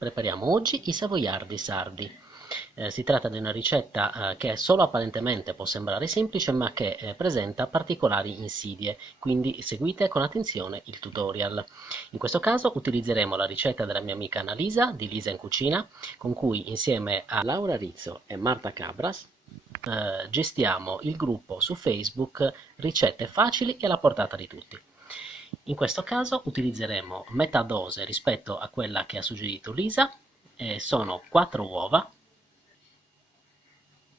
Prepariamo oggi i savoiardi sardi. Si tratta di una ricetta che solo apparentemente può sembrare semplice, ma che presenta particolari insidie, quindi seguite con attenzione il tutorial. In questo caso utilizzeremo la ricetta della mia amica Annalisa di Lisa in Cucina, con cui insieme a Laura Rizzo e Marta Cabras gestiamo il gruppo su Facebook Ricette facili e alla portata di tutti. In questo caso utilizzeremo metà dose rispetto a quella che ha suggerito Lisa, sono 4 uova,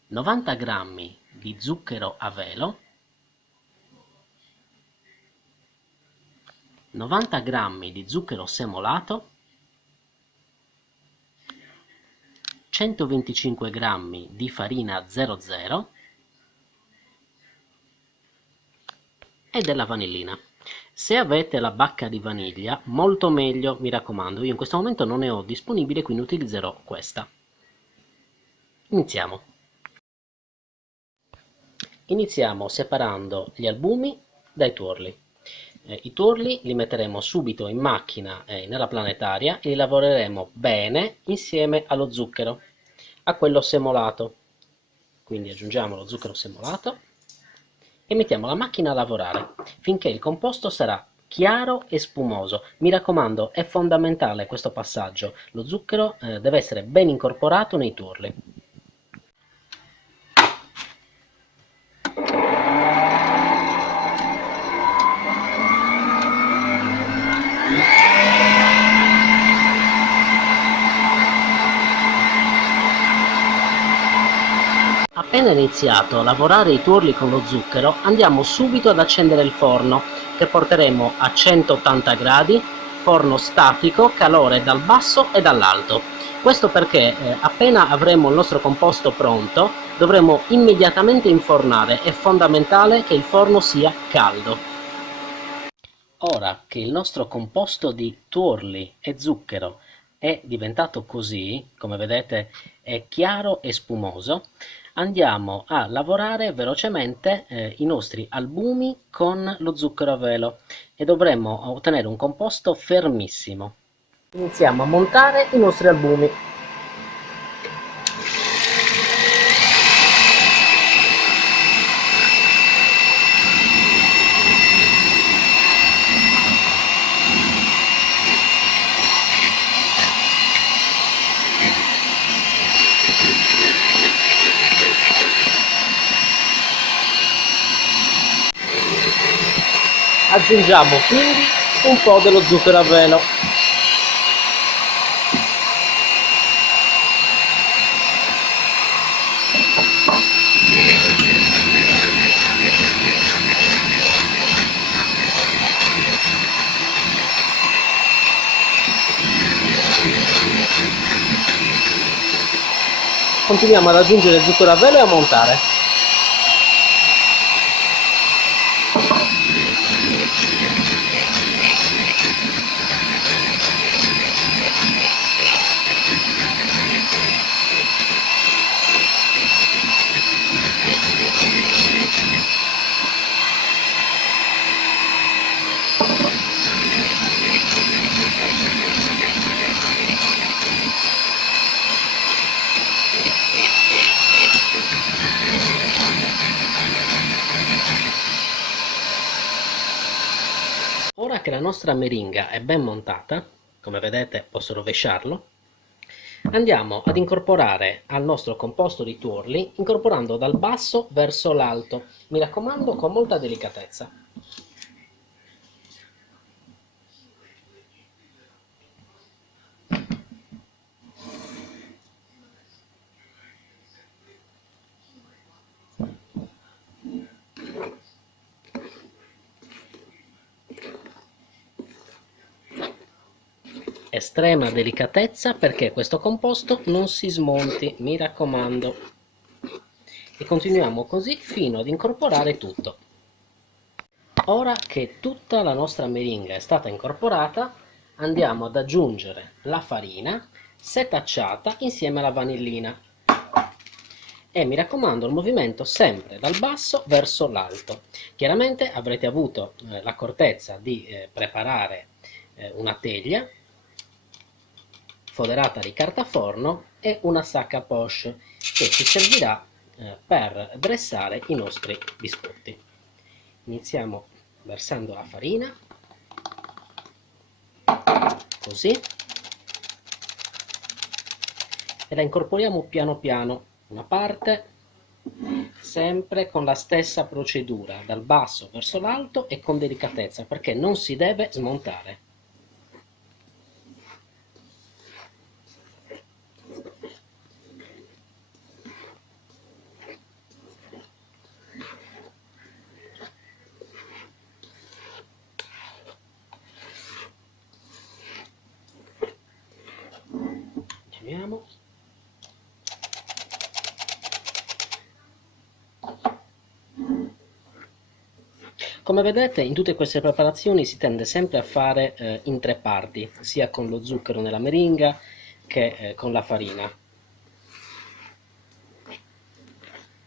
90 g di zucchero a velo, 90 g di zucchero semolato, 125 g di farina 00 e della vanillina. Se avete la bacca di vaniglia, molto meglio, mi raccomando. Io in questo momento non ne ho disponibile, quindi utilizzerò questa. Iniziamo. Iniziamo separando gli albumi dai tuorli. I tuorli li metteremo subito in macchina nella planetaria e li lavoreremo bene insieme allo zucchero, a quello semolato. Quindi aggiungiamo lo zucchero semolato e mettiamo la macchina a lavorare finché il composto sarà chiaro e spumoso. Mi raccomando, è fondamentale questo passaggio. Lo zucchero deve essere ben incorporato nei tuorli. Appena iniziato a lavorare i tuorli con lo zucchero, andiamo subito ad accendere il forno, che porteremo a 180 gradi, forno statico, calore dal basso e dall'alto. Questo perché appena avremo il nostro composto pronto, dovremo immediatamente infornare, è fondamentale che il forno sia caldo. Ora che il nostro composto di tuorli e zucchero è diventato così, come vedete è chiaro e spumoso, andiamo a lavorare velocemente i nostri albumi con lo zucchero a velo e dovremo ottenere un composto fermissimo. Iniziamo a montare i nostri albumi. Aggiungiamo quindi un po' dello zucchero a velo. Continuiamo ad aggiungere il zucchero a velo e a montare. Ora che la nostra meringa è ben montata, come vedete posso rovesciarlo, andiamo ad incorporare al nostro composto di tuorli, incorporando dal basso verso l'alto, mi raccomando con molta delicatezza. Estrema delicatezza perché questo composto non si smonti, mi raccomando. E continuiamo così fino ad incorporare tutto. Ora che tutta la nostra meringa è stata incorporata, andiamo ad aggiungere la farina setacciata insieme alla vanillina. E mi raccomando il movimento sempre dal basso verso l'alto. Chiaramente avrete avuto l'accortezza di preparare una teglia foderata di carta forno e una sacca a poche che ci servirà per dressare i nostri biscotti. Iniziamo versando la farina, così, e la incorporiamo piano piano, una parte, sempre con la stessa procedura, dal basso verso l'alto e con delicatezza, perché non si deve smontare. Continuiamo. Come vedete, in tutte queste preparazioni si tende sempre a fare in tre parti, sia con lo zucchero nella meringa che con la farina.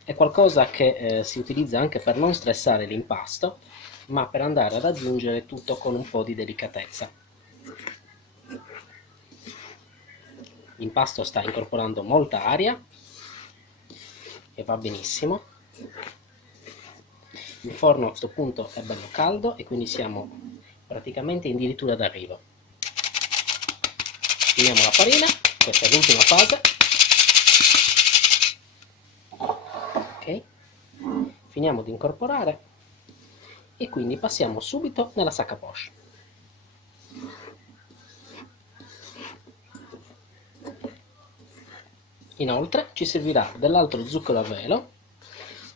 È qualcosa che si utilizza anche per non stressare l'impasto, ma per andare ad aggiungere tutto con un po' di delicatezza. L'impasto sta incorporando molta aria e va benissimo. Il forno a questo punto è bello caldo e quindi siamo praticamente addirittura d'arrivo. Finiamo la farina, questa è l'ultima fase. Ok, finiamo di incorporare e quindi passiamo subito nella sacca poche. Inoltre ci servirà dell'altro zucchero a velo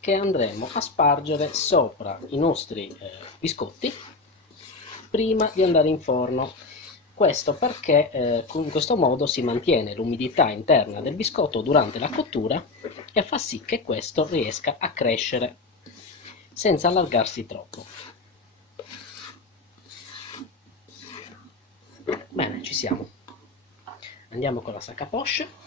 che andremo a spargere sopra i nostri biscotti prima di andare in forno. Questo perché in questo modo si mantiene l'umidità interna del biscotto durante la cottura e fa sì che questo riesca a crescere senza allargarsi troppo. Bene, ci siamo. Andiamo con la sacca poche.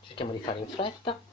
Cerchiamo di fare in fretta.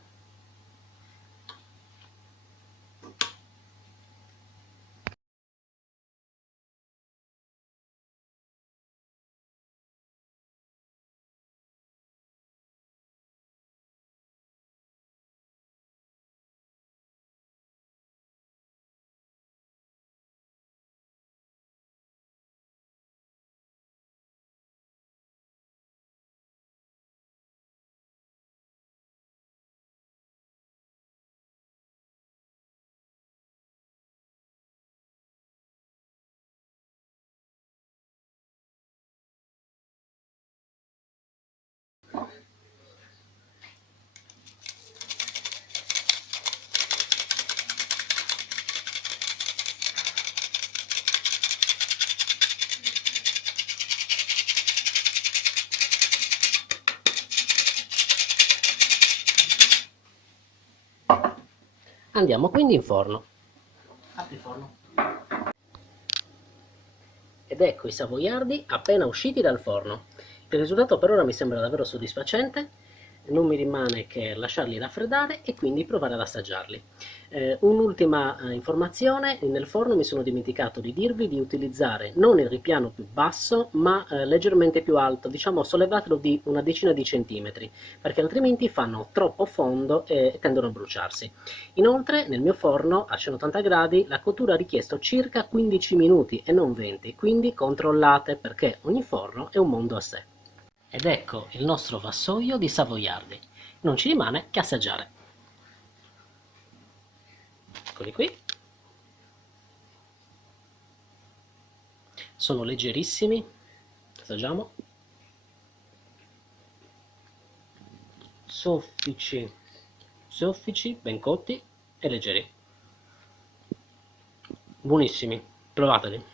Andiamo quindi in forno. Apri il forno. Ed ecco i savoiardi appena usciti dal forno. Il risultato per ora mi sembra davvero soddisfacente, non mi rimane che lasciarli raffreddare e quindi provare ad assaggiarli. Un'ultima informazione, nel forno mi sono dimenticato di dirvi di utilizzare non il ripiano più basso ma leggermente più alto, diciamo sollevatelo di una decina di centimetri, perché altrimenti fanno troppo fondo e tendono a bruciarsi. Inoltre nel mio forno a 180 gradi la cottura ha richiesto circa 15 minuti e non 20, quindi controllate perché ogni forno è un mondo a sé. Ed ecco il nostro vassoio di savoiardi. Non ci rimane che assaggiare. Eccoli qui. Sono leggerissimi. Assaggiamo. Soffici, soffici, ben cotti e leggeri. Buonissimi. Provateli.